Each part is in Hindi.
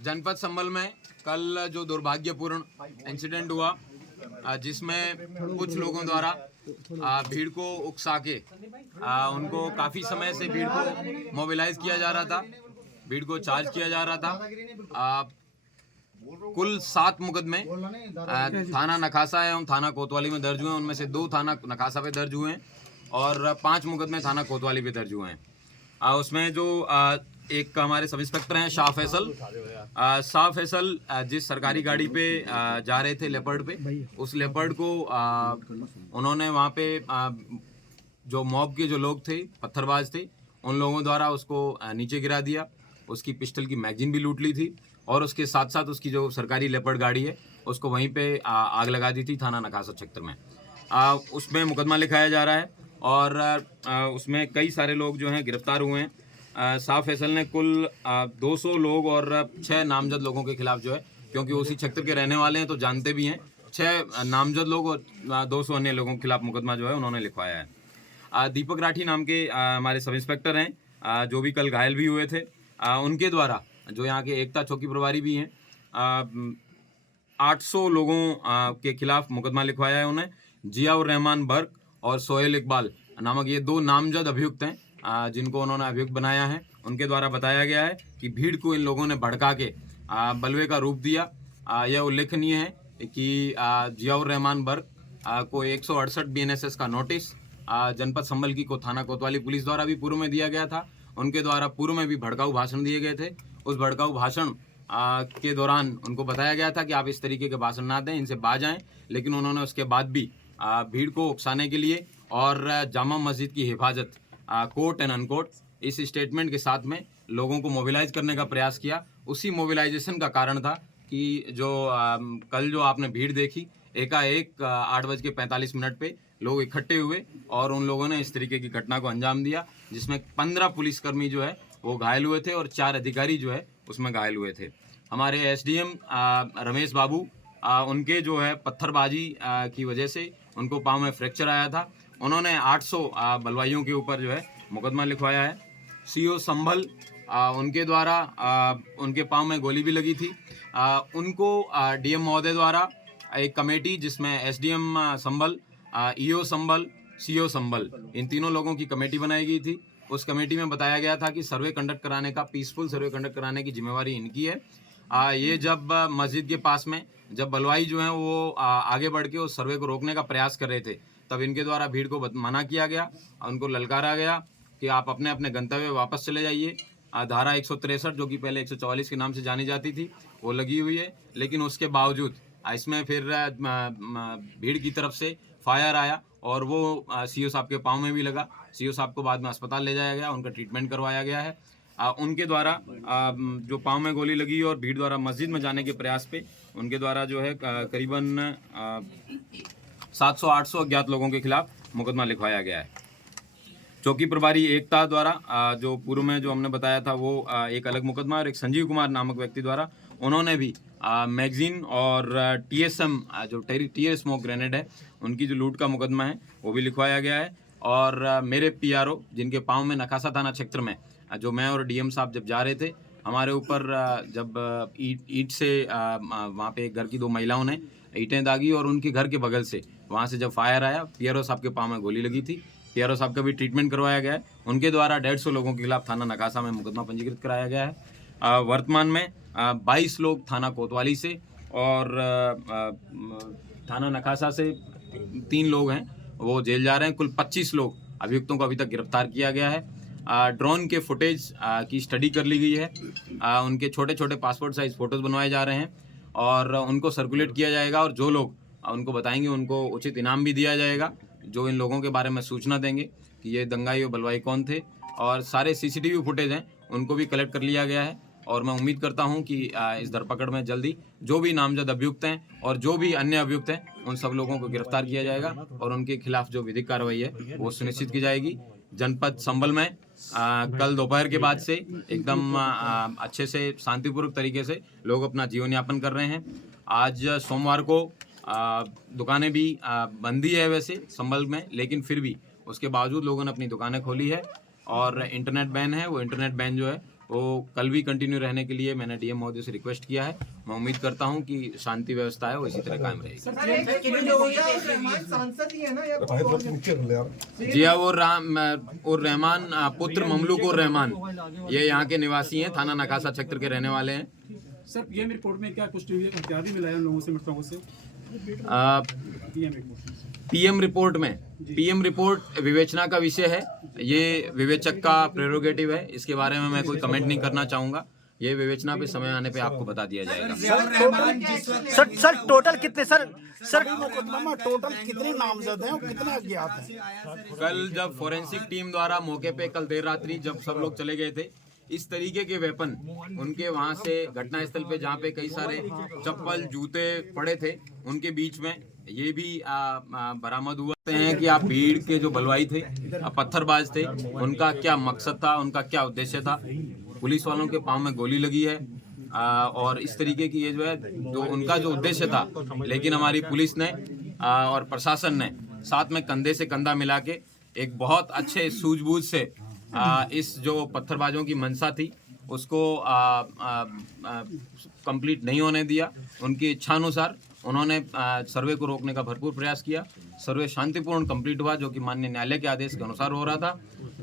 जनपद संभल में कल जो दुर्भाग्यपूर्ण इंसिडेंट हुआ जिसमें कुछ लोगों द्वारा भीड़ को उकसा के उनको काफ़ी समय से भीड़ को मोबिलाइज किया जा रहा था, भीड़ को चार्ज किया जा रहा था। कुल 7 मुकदमे थाना नखासा एवं थाना कोतवाली में दर्ज हुए हैं। उनमें से 2 थाना नखासा पे दर्ज हुए हैं और 5 मुकदमे थाना कोतवाली पे दर्ज हुए हैं। उसमें जो एक हमारे सब इंस्पेक्टर हैं शाह फैसल जिस सरकारी गाड़ी पे जा रहे थे लेपर्ड पे, उस लेपर्ड को उन्होंने वहाँ पे जो मॉब के जो लोग थे, पत्थरबाज थे, उन लोगों द्वारा उसको नीचे गिरा दिया। उसकी पिस्टल की मैगजीन भी लूट ली थी और उसके साथ साथ उसकी जो सरकारी लेपर्ड गाड़ी है उसको वहीं पे आग लगा दी थी थाना नखासा क्षेत्र में। उसमें मुकदमा लिखाया जा रहा है और उसमें कई सारे लोग जो हैं गिरफ्तार हुए हैं। शाह फैसल ने कुल 200 लोग और 6 नामजद लोगों के खिलाफ जो है, क्योंकि उसी क्षेत्र के रहने वाले हैं तो जानते भी हैं, 6 नामजद लोग और 200 अन्य लोगों के खिलाफ मुकदमा जो है उन्होंने लिखवाया है। दीपक राठी नाम के हमारे सब इंस्पेक्टर हैं जो भी कल घायल भी हुए थे, उनके द्वारा जो यहाँ के एकता चौकी प्रभारी भी हैं, 800 लोगों के खिलाफ मुकदमा लिखवाया है उन्हें। जियाउर रहमान बर्क और सोहेल इकबाल नामक ये 2 नामजद अभियुक्त हैं जिनको उन्होंने अभियुक्त बनाया है। उनके द्वारा बताया गया है कि भीड़ को इन लोगों ने भड़का के बलवे का रूप दिया। यह उल्लेखनीय है कि जियाउर रहमान बर्क को 168 BNSS का नोटिस जनपद संभल की थाना कोतवाली पुलिस द्वारा भी पूर्व में दिया गया था। उनके द्वारा पूर्व में भी भड़काऊ भाषण दिए गए थे। उस भड़काऊ भाषण के दौरान उनको बताया गया था कि आप इस तरीके के भाषण ना दें, इनसे बाज आएं, लेकिन उन्होंने उसके बाद भी भीड़ को उकसाने के लिए और जामा मस्जिद की हिफाजत कोर्ट एंड अनकोर्ट इस स्टेटमेंट के साथ में लोगों को मोबिलाइज करने का प्रयास किया। उसी मोबिलाइजेशन का कारण था कि जो कल जो आपने भीड़ देखी, एकाएक 8:45 पे लोग इकट्ठे हुए और उन लोगों ने इस तरीके की घटना को अंजाम दिया, जिसमें 15 पुलिसकर्मी जो है वो घायल हुए थे और 4 अधिकारी जो है उसमें घायल हुए थे। हमारे SDM रमेश बाबू उनके जो है पत्थरबाजी की वजह से उनको पाँव में फ्रैक्चर आया था। उन्होंने 800 बलवाइयों के ऊपर जो है मुकदमा लिखवाया है। CO संभल उनके द्वारा उनके पाँव में गोली भी लगी थी। उनको DM महोदय द्वारा एक कमेटी जिसमें SDM संभल, EO संभल, CO संभल, इन तीनों लोगों की कमेटी बनाई गई थी। उस कमेटी में बताया गया था कि सर्वे कंडक्ट कराने का, पीसफुल सर्वे कंडक्ट कराने की जिम्मेवारी इनकी है। ये जब मस्जिद के पास में जब बलवाई जो है वो आगे बढ़ के उस सर्वे को रोकने का प्रयास कर रहे थे, तब इनके द्वारा भीड़ को मना किया गया, उनको ललकारा गया कि आप अपने अपने गंतव्य वापस चले जाइए। धारा 163 जो कि पहले 144 के नाम से जानी जाती थी वो लगी हुई है, लेकिन उसके बावजूद इसमें फिर भीड़ की तरफ से फायर आया और वो CO साहब के पाँव में भी लगा। CO साहब को बाद में अस्पताल ले जाया गया, उनका ट्रीटमेंट करवाया गया है। उनके द्वारा जो पाँव में गोली लगी और भीड़ द्वारा मस्जिद में जाने के प्रयास पे उनके द्वारा जो है करीबन 700-800 अज्ञात लोगों के खिलाफ मुकदमा लिखवाया गया है। चौकी प्रभारी एकता द्वारा जो पूर्व में जो हमने बताया था वो एक अलग मुकदमा, और एक संजीव कुमार नामक व्यक्ति द्वारा उन्होंने भी मैगजीन और TSM जो टीयर स्मोक ग्रेनेड है उनकी जो लूट का मुकदमा है वो भी लिखवाया गया है। और मेरे PRO जिनके पाँव में नखासा थाना क्षेत्र में जो मैं और DM साहब जब जा रहे थे, हमारे ऊपर जब ईंट से वहाँ पे एक घर की 2 महिलाओं ने ईंटें दागी और उनके घर के बगल से वहाँ से जब फायर आया, PRO साहब के पाँव में गोली लगी थी। PRO साहब का भी ट्रीटमेंट करवाया गया है। उनके द्वारा 150 लोगों के खिलाफ थाना नखासा में मुकदमा पंजीकृत कराया गया है। वर्तमान में 22 लोग थाना कोतवाली से और थाना नखासा से 3 लोग हैं वो जेल जा रहे हैं। कुल 25 लोग अभियुक्तों को अभी तक गिरफ्तार किया गया है। ड्रोन के फुटेज की स्टडी कर ली गई है। उनके छोटे छोटे पासपोर्ट साइज फ़ोटोज़ बनवाए जा रहे हैं और उनको सर्कुलेट किया जाएगा, और जो लोग उनको बताएंगे उनको उचित इनाम भी दिया जाएगा, जो इन लोगों के बारे में सूचना देंगे कि ये दंगाई और बलवाई कौन थे। और सारे CCTV फुटेज हैं उनको भी कलेक्ट कर लिया गया है और मैं उम्मीद करता हूं कि इस धरपकड़ में जल्दी जो भी नामजद अभियुक्त हैं और जो भी अन्य अभियुक्त हैं उन सब लोगों को गिरफ्तार किया जाएगा और उनके खिलाफ जो विधिक कार्रवाई है वो सुनिश्चित की जाएगी। जनपद संभल में कल दोपहर के बाद से एकदम अच्छे से शांतिपूर्वक तरीके से लोग अपना जीवन यापन कर रहे हैं। आज सोमवार को दुकानें भी बंदी है वैसे संभल में, लेकिन फिर भी उसके बावजूद लोगों ने अपनी दुकानें खोली है और इंटरनेट बैन है। वो इंटरनेट बैन जो है वो कल भी कंटिन्यू रहने के लिए मैंने डीएम महोदय से रिक्वेस्ट किया है। मैं उम्मीद करता हूँ कि शांति व्यवस्था है वो इसी तरह कायम रहेगी। जिया उर रहमान पुत्र ममलूक उर रहमान, ये यहाँ के निवासी हैं, थाना नकासा क्षेत्र के रहने वाले हैं। सर पीएम रिपोर्ट में क्या पुष्टि हुई है, इत्यादि मिला है उन लोगों से, मृतकों से? पीएम रिपोर्ट विवेचना का विषय है, ये विवेचक का प्रेरोगेटिव है, इसके बारे में मैं कोई कमेंट नहीं करना चाहूंगा। ये विवेचना पे समय आने पे आपको बता दिया जाएगा। सर टोटल कितने मुकदमा में टोटल कितने नामजद हैं और कितने अज्ञात हैं? कल जब फोरेंसिक टीम द्वारा मौके पे कल देर रात्रि जब सब लोग चले गए थे, इस तरीके के वेपन उनके वहां से घटना स्थल पे जहाँ पे कई सारे चप्पल जूते पड़े थे उनके बीच में ये भी बरामद हुआ हैं कि आप भीड़ के जो बलवाई थे, पत्थरबाज थे, उनका क्या मकसद था, उनका क्या उद्देश्य था। पुलिस वालों के पांव में गोली लगी है और इस तरीके की ये जो है जो उनका जो उद्देश्य था, लेकिन हमारी पुलिस ने और प्रशासन ने साथ में कंधे से कंधा मिला के एक बहुत अच्छे सूझबूझ से इस जो पत्थरबाजों की मंशा थी उसको कंप्लीट नहीं होने दिया। उनकी इच्छानुसार उन्होंने सर्वे को रोकने का भरपूर प्रयास किया। सर्वे शांतिपूर्ण कंप्लीट हुआ, जो कि माननीय न्यायालय के आदेश के अनुसार हो रहा था,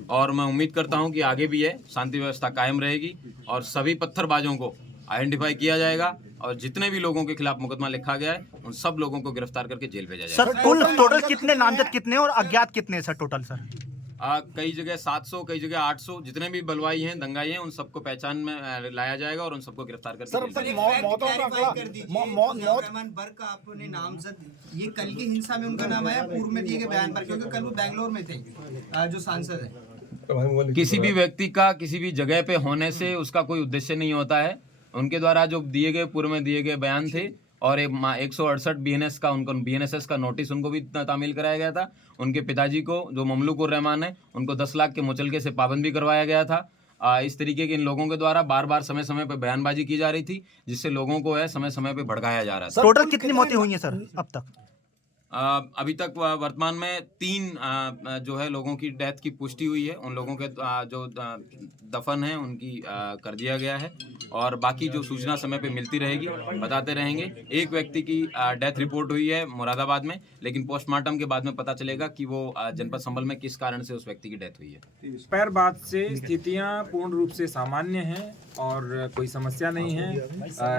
और मैं उम्मीद करता हूं कि आगे भी है शांति व्यवस्था कायम रहेगी और सभी पत्थरबाजों को आइडेंटिफाई किया जाएगा और जितने भी लोगों के खिलाफ मुकदमा लिखा गया है उन सब लोगों को गिरफ्तार करके जेल भेजा जाएगा। सर कुल टोटल कितने नामजद कितने और अज्ञात कितने सर टोटल? सर कई जगह 700, कई जगह 800, जितने भी बलवाई हैं, दंगाई हैं, उन सबको पहचान में लाया जाएगा और उन सबको गिरफ्तार करके का आपने नामजद, ये कल की हिंसा में उनका नाम आया पूर्व में दिए गए बयान पर, क्योंकि कल वो बैंगलोर में थे जो सांसद है। किसी भी व्यक्ति का किसी भी जगह पे होने से उसका कोई उद्देश्य नहीं होता है। उनके द्वारा जो दिए गए पूर्व में दिए गए बयान थे और 168 बीएनएस का उनको बीएनएसएस का नोटिस उनको भी तामील कराया गया था। उनके पिताजी को जो ममलूक उर रहमान है उनको 10 लाख के मुचलके से पाबंद भी करवाया गया था। इस तरीके के इन लोगों के द्वारा बार बार समय समय पर बयानबाजी की जा रही थी, जिससे लोगों को है समय समय पर भड़काया जा रहा था। टोटल कितनी मौतें हुई हैं सर अब तक? अभी तक वर्तमान में 3 जो है लोगों की डेथ की पुष्टि हुई है। उन लोगों के जो दफन है उनकी कर दिया गया है और बाकी जो सूचना समय पे मिलती रहेगी बताते रहेंगे। एक व्यक्ति की डेथ रिपोर्ट हुई है मुरादाबाद में, लेकिन पोस्टमार्टम के बाद में पता चलेगा कि वो जनपद संभल में किस कारण से उस व्यक्ति की डेथ हुई है। दोपहर बाद से स्थितियां पूर्ण रूप से सामान्य हैं और कोई समस्या नहीं है।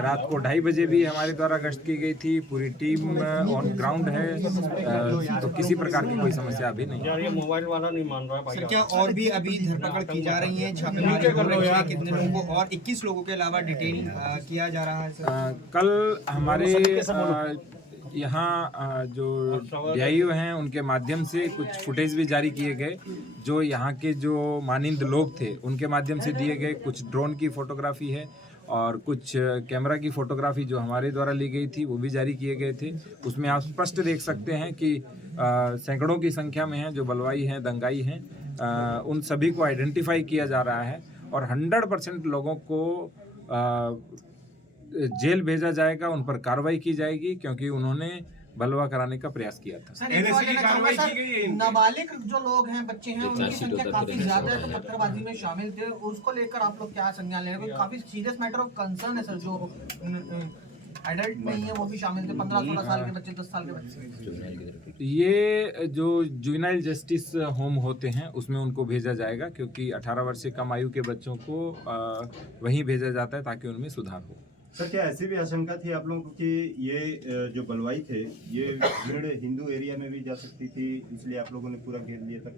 रात को 2:30 बजे भी हमारे द्वारा गश्त की गई थी, पूरी टीम ऑन ग्राउंड है, तो किसी प्रकार की कोई समस्या अभी नहीं है। मोबाइल वाला नहीं मान रहा है। सर क्या और भी अभी धरपकड़ की जा रही है, छापेमारी हो रही है, कितने लोगों को और 21 लोगों के अलावा डिटेन किया जा रहा है सर? कल हमारे यहाँ जो डीआईओ हैं उनके माध्यम से कुछ फुटेज भी जारी किए गए, जो यहाँ के जो मानिंद लोग थे उनके माध्यम से दिए गए। कुछ ड्रोन की फोटोग्राफी है और कुछ कैमरा की फोटोग्राफी जो हमारे द्वारा ली गई थी वो भी जारी किए गए थे। उसमें आप स्पष्ट देख सकते हैं कि सैकड़ों की संख्या में हैं जो बलवाई हैं, दंगाई हैं, उन सभी को आइडेंटिफाई किया जा रहा है और 100% लोगों को जेल भेजा जाएगा, उन पर कार्रवाई की जाएगी, क्योंकि उन्होंने बलवा कराने का प्रयास किया था। नाबालिग जो लोग हैं, बच्चे हैं, उनकी संख्या काफी ज्यादा है, तो पत्थरबाजी में शामिल थे, उसको लेकर आप लोग क्या संज्ञान ले रहे हैं? काफी सीरियस मैटर ऑफ कंसर्न है सर। जो एडल्ट नहीं है वो भी शामिल थे, 15-16 साल के बच्चे, 10 साल के बच्चे। ये जो जुवेनाइल जस्टिस होम होते हैं उसमें उनको भेजा जाएगा, क्योंकि 18 वर्ष से कम आयु के बच्चों को वहीं भेजा जाता है ताकि उनमें सुधार हो। सर क्या ऐसी भी आशंका थी आप लोगों को कि ये जो बलवाई थे ये भीड़ हिंदू एरिया में भी जा सकती थी, इसलिए आप लोगों ने पूरा घेर लिया था?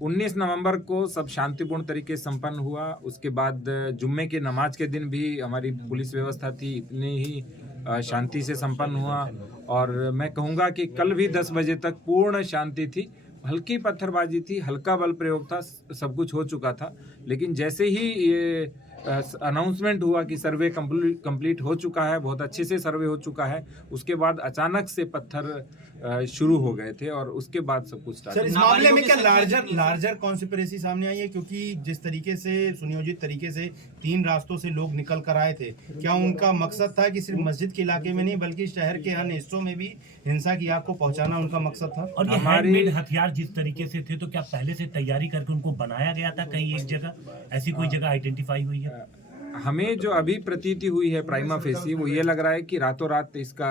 19 नवंबर को सब शांतिपूर्ण तरीके से संपन्न हुआ। उसके बाद जुम्मे के नमाज के दिन भी हमारी पुलिस व्यवस्था थी, इतनी ही शांति से संपन्न हुआ। और मैं कहूँगा कि कल भी 10 बजे तक पूर्ण शांति थी। हल्की पत्थरबाजी थी, हल्का बल प्रयोग था, सब कुछ हो चुका था। लेकिन जैसे ही ये अनाउंसमेंट हुआ कि सर्वे कंप्लीट हो चुका है, बहुत अच्छे से सर्वे हो चुका है, उसके बाद अचानक से पत्थर शुरू हो गए थे और उसके बाद सब कुछ सर स्टार्ट। इस मामले में क्या लार्जर कॉन्स्पिरेसी सामने आई है, क्योंकि जिस तरीके से सुनियोजित तरीके से 3 रास्तों से लोग निकल कर आए थे, क्या उनका मकसद था कि सिर्फ मस्जिद के इलाके में नहीं बल्कि शहर के अन्य हिस्सों में भी हिंसा की आग को पहुंचाना उनका मकसद था? और ये हमारी- हैंडमेड हथियार जिस तरीके से थे, तो क्या पहले से तैयारी करके उनको बनाया गया था कहीं एक जगह, ऐसी कोई जगह आइडेंटिफाई हुई है? हमें जो अभी प्रतीति हुई है प्राइमा फेसी, वो ये लग रहा है कि रातों रात इसका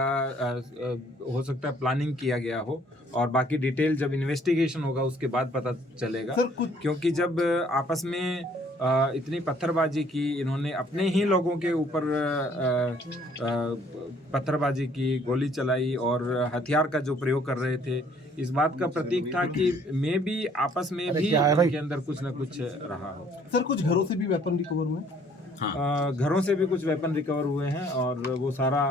हो सकता है प्लानिंग किया गया हो, और बाकी डिटेल जब इन्वेस्टिगेशन होगा उसके बाद पता चलेगा। क्योंकि जब आपस में इतनी पत्थरबाजी की, इन्होंने अपने ही लोगों के ऊपर पत्थरबाजी की, गोली चलाई और हथियार का जो प्रयोग कर रहे थे, इस बात का प्रतीक था कि मे भी आपस में भी इनके अंदर कुछ न कुछ रहा हो। सर कुछ घरों से भी वेपन रिकवर हुए? घरों से भी कुछ वेपन रिकवर हुए हैं और वो सारा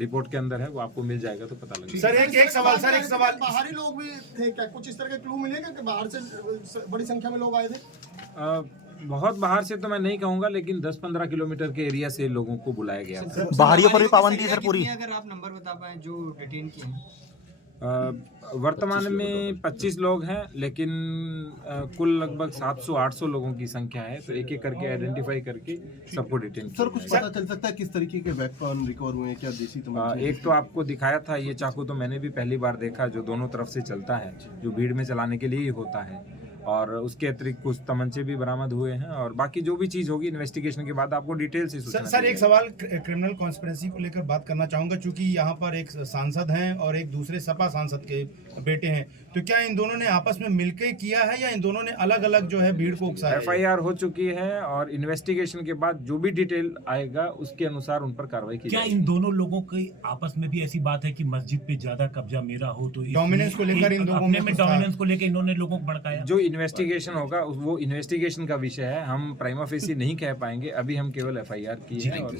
रिपोर्ट के अंदर है, वो आपको मिल जाएगा तो पता लगेगा। सर एक सवाल बाहरी लोग भी थे क्या? कुछ इस तरह के क्लू मिले कि बाहर से बड़ी संख्या में लोग आए थे? बहुत बाहर से तो मैं नहीं कहूंगा, लेकिन 10-15 किलोमीटर के एरिया से लोगों को बुलाया गया था। बाहरियों पर भी पाबंदी है सर पूरी? अगर आप नंबर बता पाए जो डिटेन किए हैं। वर्तमान में 25 लोग हैं, लेकिन कुल लगभग 700-800 लोगों की संख्या है, तो एक एक करके आइडेंटिफाई करके सबको डिटेन सर कुछ पता चल सकता है किस तरीके के वेपन रिकवर हुए हैं? क्या देसी तमंचे? एक तो आपको दिखाया था, ये चाकू तो मैंने भी पहली बार देखा, जो दोनों तरफ से चलता है, जो भीड़ में चलाने के लिए ही होता है, और उसके अतिरिक्त कुछ तमंचे भी बरामद हुए हैं, और बाकी जो भी चीज होगी इन्वेस्टिगेशन के बाद आपको डिटेल से सूचना सर दी एक सवाल क्रिमिनल कॉन्स्पिरेसी को लेकर बात करना चाहूंगा, क्योंकि यहाँ पर एक सांसद हैं और एक दूसरे सपा सांसद के बेटे हैं, तो क्या इन दोनों ने आपस में मिलकर किया है या इन दोनों ने अलग अलग जो है भीड़ को उकसाया? FIR हो चुकी है और इन्वेस्टिगेशन के बाद जो भी डिटेल आएगा उसके अनुसार उन पर कार्रवाई की क्या जाएगी। इन दोनों लोगों की आपस में भी ऐसी बात है कि मस्जिद पे ज्यादा कब्जा मेरा हो, तो डोमिनेंस को लेकर इन लोगों में अपने में कुछ था? डोमिनेंस को लेकर इन्होंने लोगों को भड़काया? जो इन्वेस्टिगेशन होगा वो इन्वेस्टिगेशन का विषय है, हम प्राइमा फेसी नहीं कह पाएंगे, अभी हम केवल FIR की है और